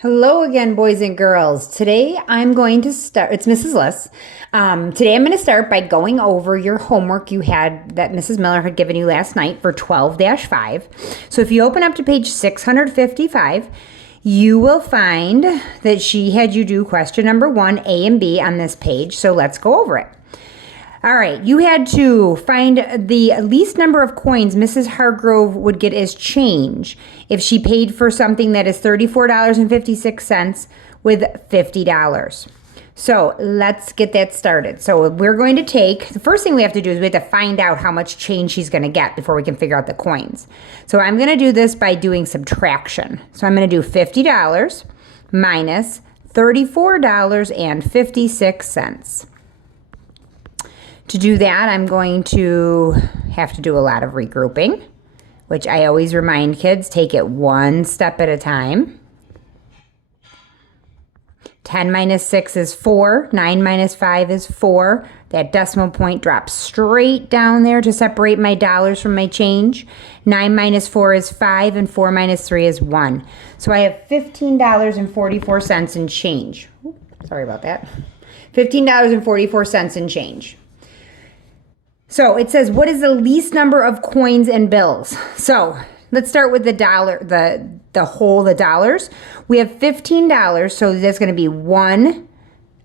Hello again, boys and girls. Today I'm going to start, it's Mrs. Liss. Today I'm going to start by going over your homework you had that Mrs. Miller had given you last night for 12-5. So if you open up to page 655, you will find that she had you do question number 1, A and B on this page. So let's go over it. All right, you had to find the least number of coins Mrs. Hargrove would get as change if she paid for something that is $34.56 with $50. So let's get that started. So we're going to take, the first thing we have to do is we have to find out how much change she's going to get before we can figure out the coins. So I'm going to do this by doing subtraction. So I'm going to do $50 minus $34.56. To do that, I'm going to have to do a lot of regrouping, which I always remind kids, take it one step at a time. 10 minus 6 is 4. 9 minus 5 is 4. That decimal point drops straight down there to separate my dollars from my change. 9 minus 4 is 5, and 4 minus 3 is 1. So I have $15.44 in change. Sorry about that. $15.44 in change. So it says, what is the least number of coins and bills? So let's start with the dollar, the dollars. We have $15, so that's going to be one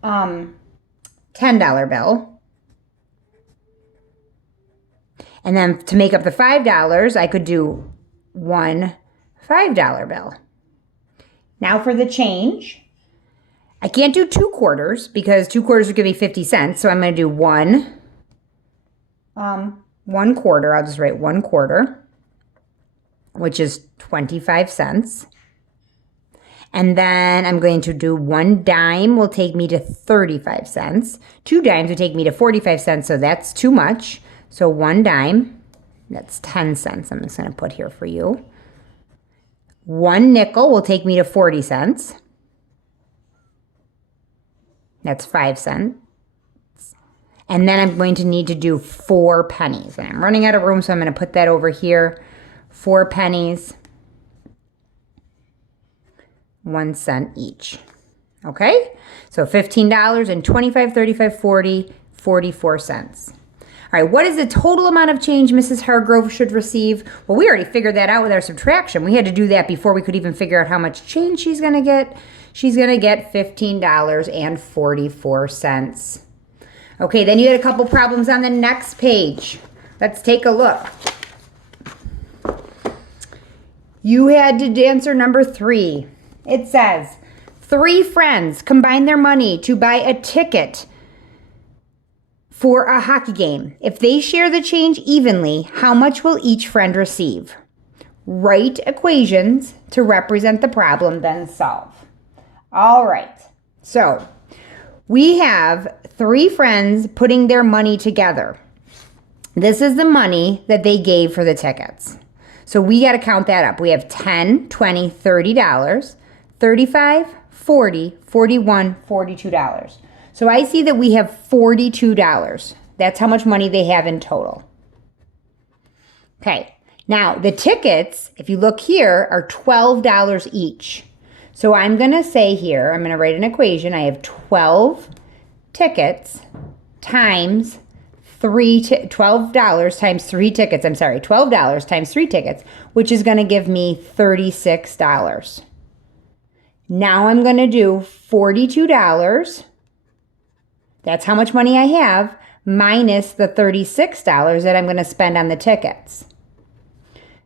$10 bill. And then to make up the $5, I could do one $5 bill. Now for the change. I can't do 2 quarters because 2 quarters would give me 50 cents. So I'm going to do one quarter. I'll just write 1 quarter, which is 25 cents. And then I'm going to do 1 dime will take me to 35 cents. 2 dimes would take me to 45 cents, so that's too much. So 1 dime, that's 10 cents. I'm just going to put here for you. 1 nickel will take me to 40 cents. That's 5 cents. And then I'm going to need to do 4 pennies. And I'm running out of room, so I'm going to put that over here. 4 pennies, 1 cent each. Okay? So $15 and 25, 35, 40, 44 cents. All right, what is the total amount of change Mrs. Hargrove should receive? Well, we already figured that out with our subtraction. We had to do that before we could even figure out how much change she's going to get. She's going to get $15.44. Okay, then you had a couple problems on the next page. Let's take a look. You had to answer number 3. It says, 3 friends combine their money to buy a ticket for a hockey game. If they share the change evenly, how much will each friend receive? Write equations to represent the problem, then solve. All right, so we have 3 friends putting their money together. This is the money that they gave for the tickets. So we got to count that up. We have $10, $20, $30, $35, $40, $41, $42. So I see that we have $42. That's how much money they have in total. Okay, now the tickets, if you look here, are $12 each. So I'm going to say here, I'm going to write an equation. I have 12 tickets times $12 times 3 tickets. I'm sorry, $12 times 3 tickets, which is going to give me $36. Now I'm going to do $42. That's how much money I have, minus the $36 that I'm going to spend on the tickets.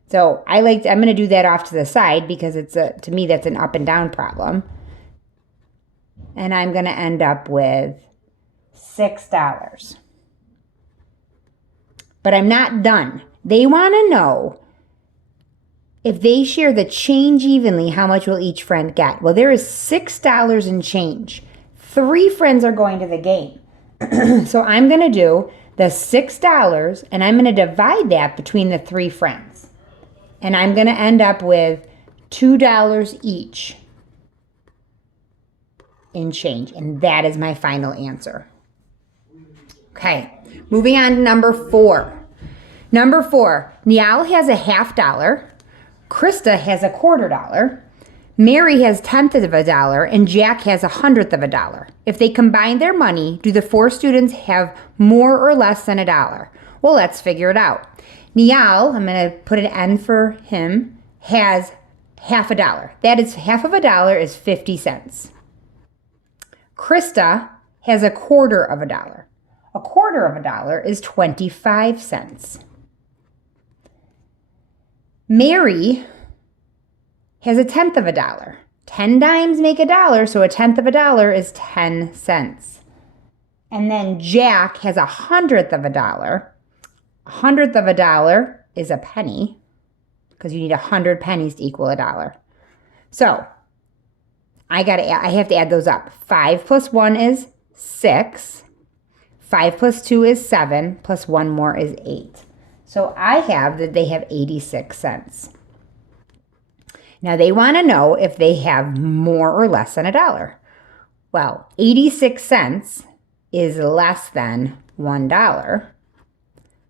So I'm going to do that off to the side because to me that's an up and down problem. And I'm going to end up with $6. But I'm not done. They want to know if they share the change evenly, how much will each friend get? Well, there is $6 in change. 3 friends are going to the game. So I'm going to do the $6 and I'm going to divide that between the 3 friends. And I'm going to end up with $2 each in change. And that is my final answer. Okay, moving on to number 4. Number 4, Niall has a $50. Krista has a $quarter. Mary has tenth of a dollar and Jack has 100th of a dollar. If they combine their money, do the 4 students have more or less than a dollar? Well, let's figure it out. Niall, I'm going to put an N for him, has half a dollar. That is half of a dollar is 50 cents. Krista has a quarter of a dollar. A quarter of a dollar is 25 cents. Mary has a tenth of a dollar. 10 dimes make a dollar, so a tenth of a dollar is 10 cents. And then Jack has 100th of a dollar. 100th of a dollar is a penny, because you need 100 pennies to equal a dollar. So I have to add those up. 5 plus 1 is 6. 5 plus 2 is 7, plus 1 more is 8. So I have that they have 86 cents. Now they want to know if they have more or less than a dollar. Well, 86 cents is less than $1.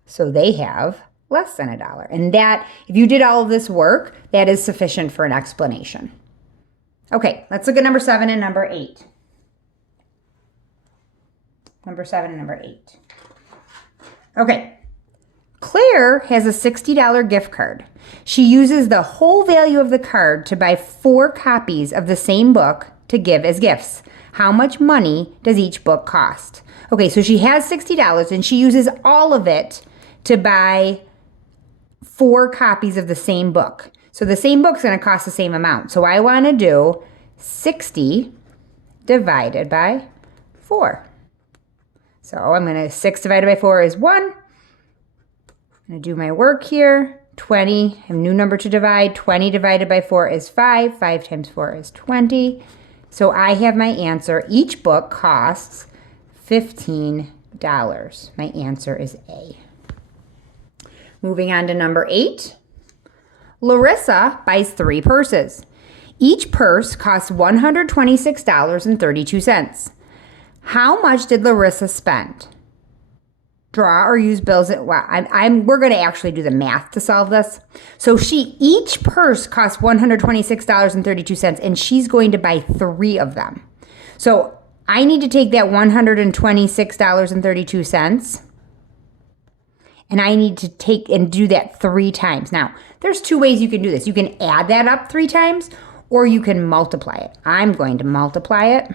So they have less than a dollar. And that, if you did all of this work, that is sufficient for an explanation. Okay, let's look at number 7 and number 8. Number 7 and number 8. Okay, Claire has a $60 gift card. She uses the whole value of the card to buy 4 copies of the same book to give as gifts. How much money does each book cost? Okay, so she has $60 and she uses all of it to buy 4 copies of the same book. So the same book's going to cost the same amount. So I want to do 60 divided by 4. So I'm going to, 6 divided by 4 is 1. I'm going to do my work here. 20, I have a new number to divide. 20 divided by 4 is 5. 5 times 4 is 20. So I have my answer. Each book costs $15. My answer is A. Moving on to number 8. Larissa buys 3 purses. Each purse costs $126.32. How much did Larissa spend? Draw or use bills. We're going to actually do the math to solve this. So each purse costs $126.32, and she's going to buy 3 of them. So I need to take that $126.32, and I need to take and do that 3 times. Now, there's 2 ways you can do this. You can add that up 3 times, or you can multiply it. I'm going to multiply it.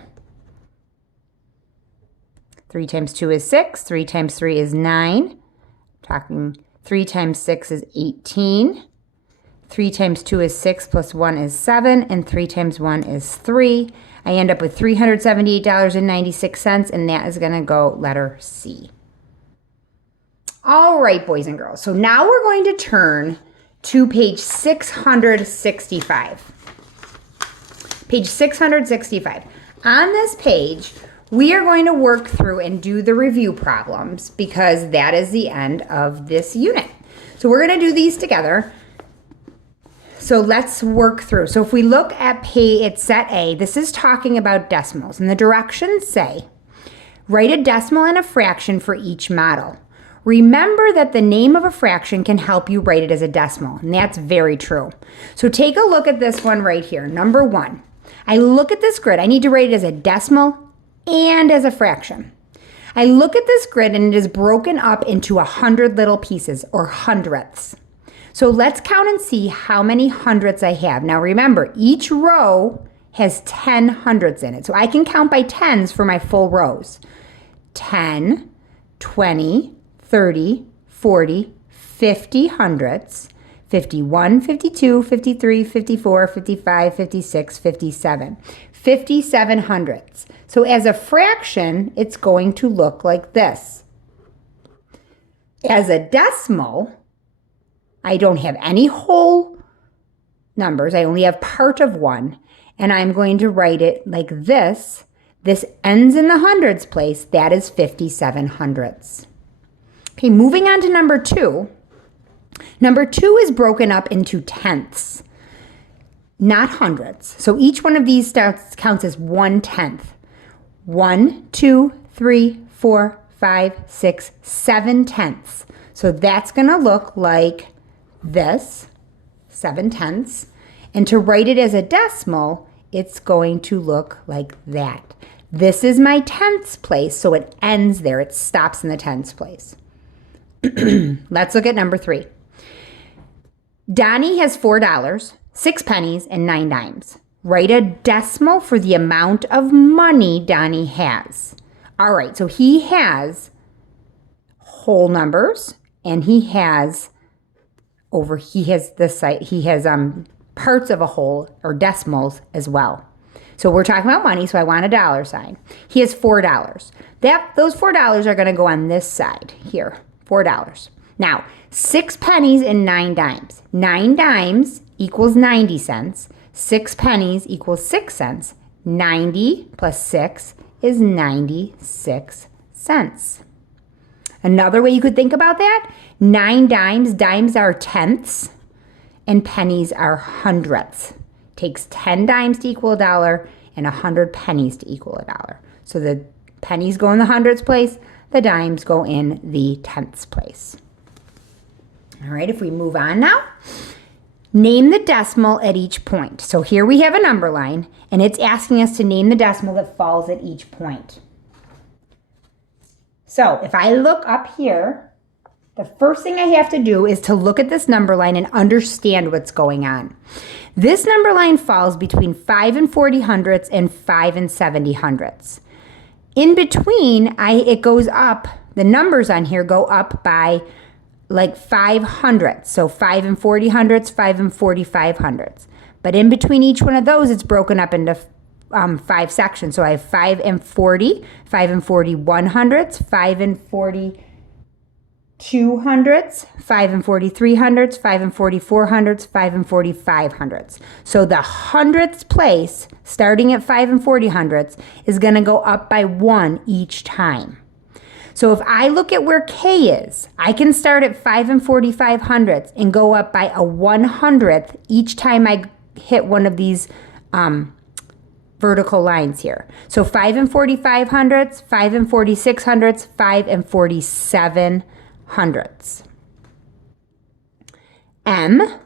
3 times 2 is 6. 3 times 3 is 9. Talking 3 times 6 is 18. 3 times 2 is 6 plus 1 is 7. And 3 times 1 is 3. I end up with $378.96, and that is going to go letter C. All right, boys and girls. So now we're going to turn to page 665. Page 665. On this page, we are going to work through and do the review problems because that is the end of this unit. So we're going to do these together. So let's work through. So if we look at set A, this is talking about decimals. And the directions say, write a decimal and a fraction for each model. Remember that the name of a fraction can help you write it as a decimal. And that's very true. So take a look at this one right here, number 1. I look at this grid. I need to write it as a decimal and as a fraction. I look at this grid and it is broken up into 100 little pieces or hundredths. So let's count and see how many hundredths I have. Now remember, each row has 10 hundredths in it. So I can count by tens for my full rows. 10, 20, 30, 40, 50 hundredths, 51, 52, 53, 54, 55, 56, 57. 57 hundredths. So as a fraction, it's going to look like this. As a decimal, I don't have any whole numbers. I only have part of 1. And I'm going to write it like this. This ends in the hundreds place. That is 57 hundredths. Okay, moving on to number 2. Number 2 is broken up into tenths, not hundredths. So each one of these counts as 1/10. 1, 2, 3, 4, 5, 6, 7 tenths. So that's going to look like this, 7 tenths. And to write it as a decimal, it's going to look like that. This is my tenths place, so it ends there. It stops in the tenths place. Let's look at number 3. Donnie has $4, 6 pennies, and 9 dimes. Write a decimal for the amount of money Donnie has. All right, so he has whole numbers, and he has parts of a whole or decimals as well. So we're talking about money, so I want a dollar sign. He has $4. Those $4 are going to go on this side here, $4. Now, 6 pennies and 9 dimes. 9 dimes equals 90 cents. 6 pennies equals 6 cents. 90 plus 6 is 96 cents. Another way you could think about that, 9 dimes are tenths, and pennies are hundredths. Takes 10 dimes to equal $1 and 100 pennies to equal $1. So the pennies go in the hundredths place, the dimes go in the tenths place. All right, if we move on now, name the decimal at each point. So here we have a number line, and it's asking us to name the decimal that falls at each point. So if I look up here, the first thing I have to do is to look at this number line and understand what's going on. This number line falls between 5 and 40 hundredths and 5 and 70 hundredths. In between, it goes up, the numbers on here go up by like 5 hundredths. So 5 and 40 hundredths, 5 and 45 hundredths. But in between each one of those, it's broken up into 5 sections. So I have 5 and 40, 5 and 41 hundredths, 5 and 42 hundredths, 5 and 43 hundredths, 5 and 44 hundredths, 5 and 45 hundredths. So the hundredths place, starting at 5 and 40 hundredths, is going to go up by 1 each time. So if I look at where K is, I can start at 5 and 45 hundredths and go up by a 100th each time I hit one of these vertical lines here. So 5 and 45 hundredths, 5 and 46 hundredths, 5 and 47 hundredths. M,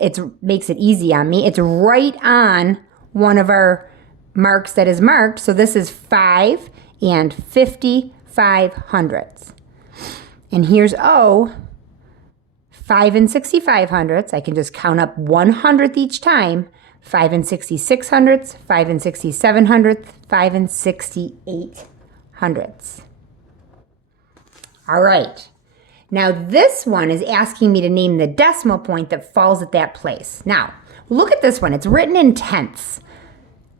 it makes it easy on me. It's right on one of our marks that is marked. So this is 5 and 55 hundredths. And here's O, 5 and 65 hundredths. I can just count up 100th each time. 5 and 66 hundredths, 5 and 67 hundredths, 5 and 68 hundredths. All right. Now this one is asking me to name the decimal point that falls at that place. Now, look at this one. It's written in tenths.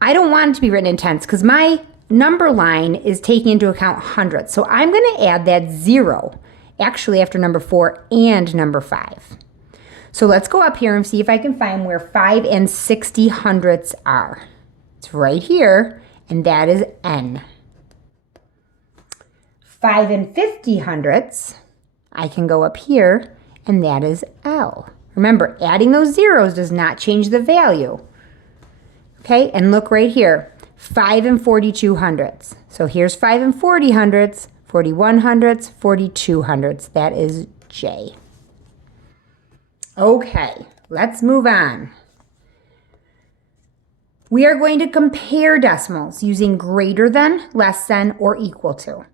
I don't want it to be written in tenths because my number line is taking into account hundredths. So I'm going to add that 0, actually after number 4 and number 5. So let's go up here and see if I can find where 5 and 60 hundredths are. It's right here, and that is N. 5 and 50 hundredths, I can go up here, and that is L. Remember, adding those zeros does not change the value. Okay, and look right here, 5 and 42 hundredths. So here's 5 and 40 hundredths, 41 hundredths, 42 hundredths. That is J. Okay, let's move on. We are going to compare decimals using greater than, less than, or equal to.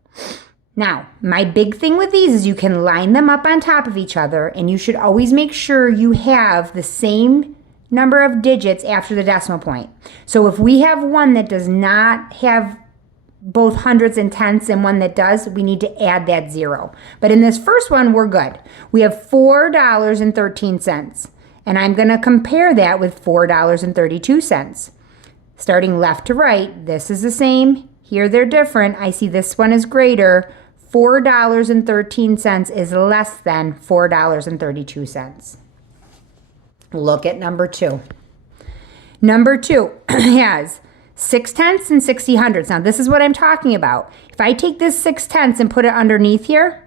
Now, my big thing with these is you can line them up on top of each other, and you should always make sure you have the same number of digits after the decimal point. So if we have one that does not have both hundreds and tenths and one that does, we need to add that 0. But in this first one, we're good. We have $4.13, and I'm going to compare that with $4.32. Starting left to right, this is the same. Here they're different. I see this one is greater. $4.13 is less than $4.32. Look at number 2. Number 2 has 6 tenths and 60 hundredths. Now this is what I'm talking about. If I take this 6 tenths and put it underneath here,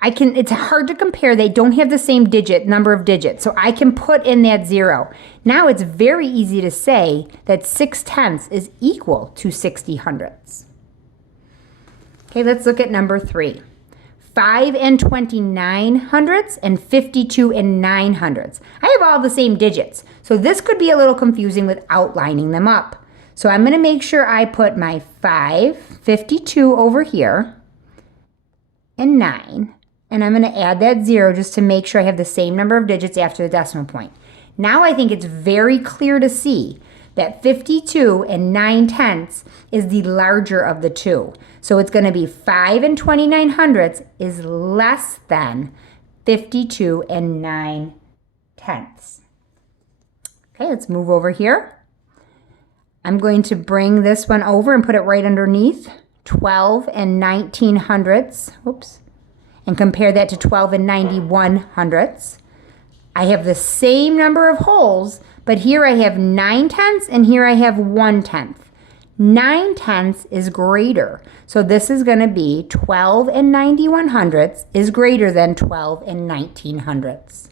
it's hard to compare. They don't have the same number of digits. So I can put in that 0. Now it's very easy to say that 6 tenths is equal to 60 hundredths. Okay, let's look at number 3. 5 and 29 hundredths and 52 and 9 hundredths. I have all the same digits, so this could be a little confusing without lining them up. So I'm going to make sure I put my 5, 52 over here, and 9. And I'm going to add that 0 just to make sure I have the same number of digits after the decimal point. Now I think it's very clear to see that 52 and 9/10 is the larger of the two. So it's going to be 5 and 29 hundredths is less than 52 and 9/10. Okay, let's move over here. I'm going to bring this one over and put it right underneath 12 and 19 hundredths. Oops. And compare that to 12 and 91 hundredths. I have the same number of holes, but here I have 9/10 and here I have 1/10. 9/10 is greater. So this is going to be 12 and 91 hundredths is greater than 12 and 19 hundredths.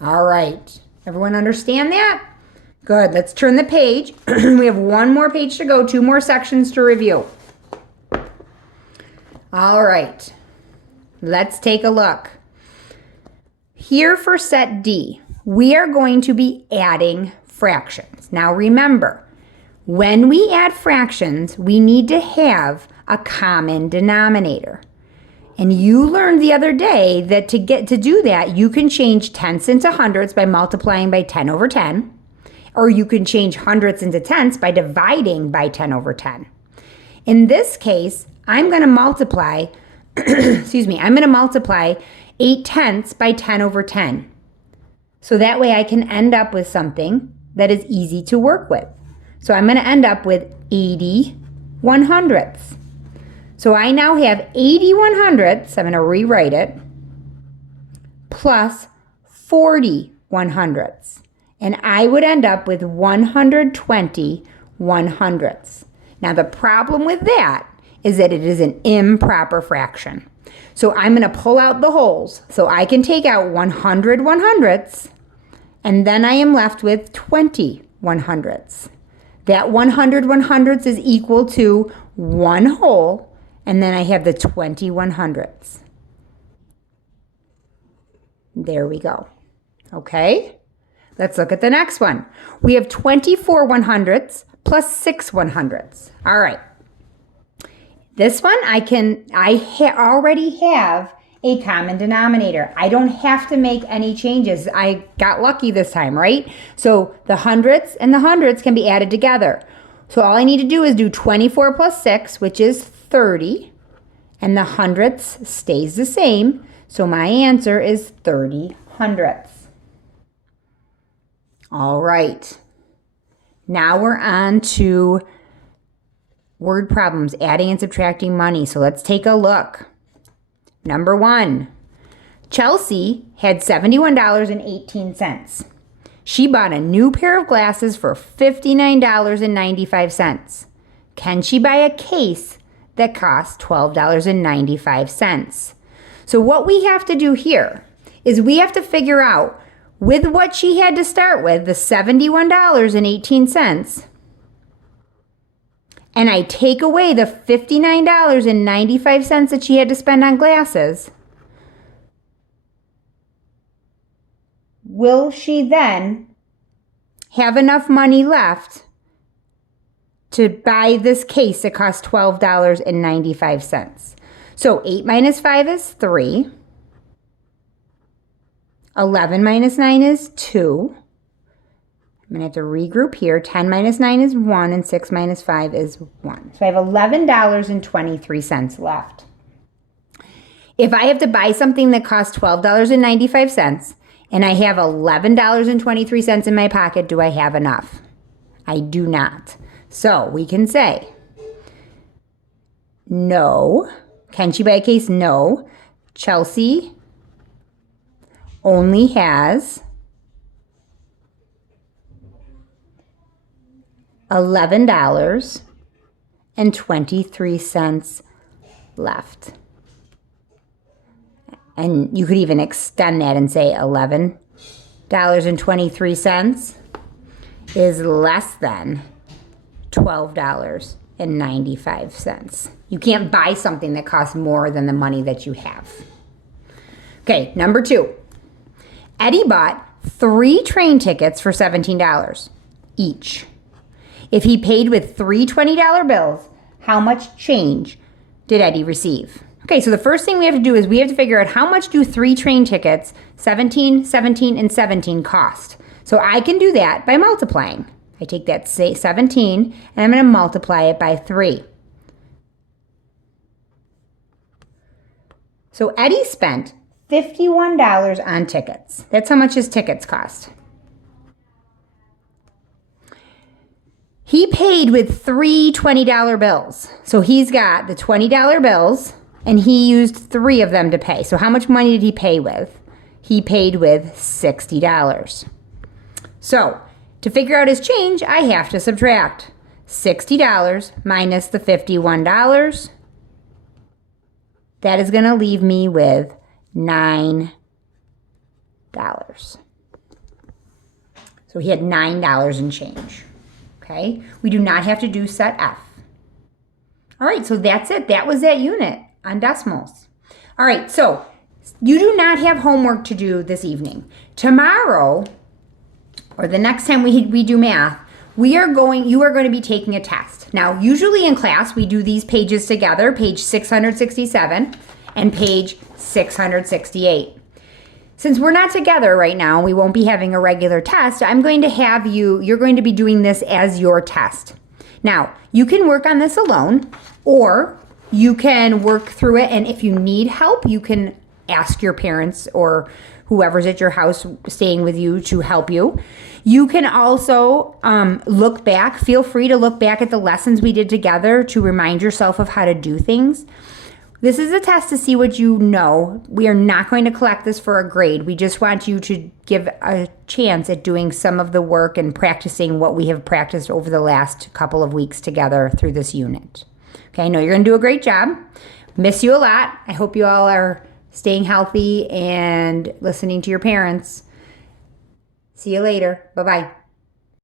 All right. Everyone understand that? Good. Let's turn the page. We have one more page to go, 2 more sections to review. All right. Let's take a look. Here for set D, we are going to be adding fractions. Now remember, when we add fractions, we need to have a common denominator. And you learned the other day that to do that, you can change tenths into hundredths by multiplying by 10 over 10, or you can change hundredths into tenths by dividing by 10 over 10. In this case, I'm going to multiply, I'm going to multiply 8/10 by 10 over 10. So that way I can end up with something that is easy to work with. So I'm going to end up with 81 hundredths. So I now have 81 hundredths, I'm going to rewrite it, plus 41 hundredths. And I would end up with 120 100ths. Now the problem with that is that it is an improper fraction. So I'm going to pull out the holes so I can take out 100 100ths, and then I am left with 20 100ths. That 100 100ths is equal to 1 whole, and then I have the 20 100ths. There we go. Okay, let's look at the next one. We have 24 100ths plus 6 100ths. All right. This one I already have a common denominator. I don't have to make any changes. I got lucky this time, right? So the hundredths and the hundredths can be added together. So all I need to do is do 24 plus 6, which is 30, and the hundredths stays the same. So my answer is 30 hundredths. All right. Now we're on to word problems, adding and subtracting money. So let's take a look. Number 1, Chelsea had $71.18. She bought a new pair of glasses for $59.95. Can she buy a case that costs $12.95? So what we have to do here is we have to figure out, with what she had to start with, the $71.18, and I take away the $59.95 that she had to spend on glasses, will she then have enough money left to buy this case that costs $12.95? So 8 minus 5 is 3. 11 minus 9 is 2. I'm going to have to regroup here. 10 minus 9 is 1, and 6 minus 5 is 1. So I have $11.23 left. If I have to buy something that costs $12.95 and I have $11.23 in my pocket, do I have enough? I do not. So we can say, no. Can she buy a case? No. Chelsea only has $11.23 left. And you could even extend that and say $11.23 is less than $12.95. You can't buy something that costs more than the money that you have. Okay, number 2. Eddie bought 3 train tickets for $17 each. If he paid with 3 $20 bills, how much change did Eddie receive? Okay, so the first thing we have to do is we have to figure out how much do 3 train tickets, 17, 17, and 17 cost. So I can do that by multiplying. I take that 17 and I'm going to multiply it by 3. So Eddie spent $51 on tickets. That's how much his tickets cost. He paid with 3 $20 bills. So he's got the $20 bills and he used 3 of them to pay. So how much money did he pay with? He paid with $60. So to figure out his change, I have to subtract $60 minus the $51. That is going to leave me with $9. So he had $9 in change. Okay, we do not have to do set F. All right, so that's it. That was that unit on decimals. All right, so you do not have homework to do this evening. Tomorrow, or the next time we do math, you are going to be taking a test. Now, usually in class, we do these pages together, page 667 and page 668. Since we're not together right now, we won't be having a regular test, I'm going to have you're going to be doing this as your test. Now, you can work on this alone, or you can work through it, and if you need help, you can ask your parents or whoever's at your house staying with you to help you. You can also look back. Feel free to look back at the lessons we did together to remind yourself of how to do things. This is a test to see what you know. We are not going to collect this for a grade. We just want you to give a chance at doing some of the work and practicing what we have practiced over the last couple of weeks together through this unit. Okay, I know you're going to do a great job. Miss you a lot. I hope you all are staying healthy and listening to your parents. See you later. Bye-bye.